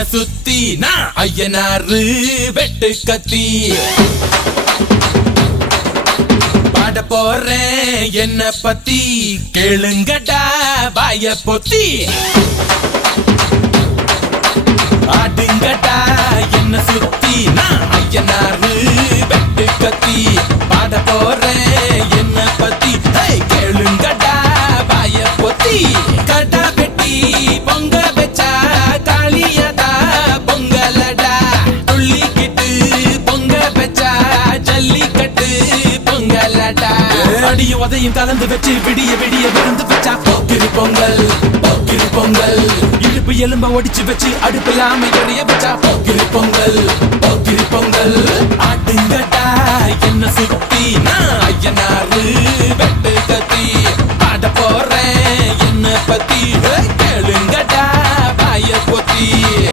என்ன சுத்தி நான் ஐயனாரு வெட்டு கத்தி பாட போறேன் என்ன பத்தி கேளுங்கடா வாய பொத்தி ஆடுங்கடா என்ன சுத்தி நான் ஐயனாரு வெட்டு கத்தி பாட போறேன் என்ன பத்தி கேளுங்கடா வாய பொத்தி கடா வெட்டி பொங்க வச்சா காளியதா பொங்கலடா துள்ளிக்கிட்டு பொங்க வச்சா ஜல்லிக்கட்டு பொங்கலடா அடிய உதையும் கலந்து வச்சு விடிய விடிய விருந்து வச்சா போக்கிரி பொங்கல் போக்கிரி பொங்கல் இடுப்பு எலும்ப ஒடிச்சு வச்சு அடுப்பில்லாம எறிய வச்சா போக்கிரி பொங்கல் போக்கிரி பொங்கல் ஆட்டுங்கடா என்ன சுத்தி நான் ஐயனாரு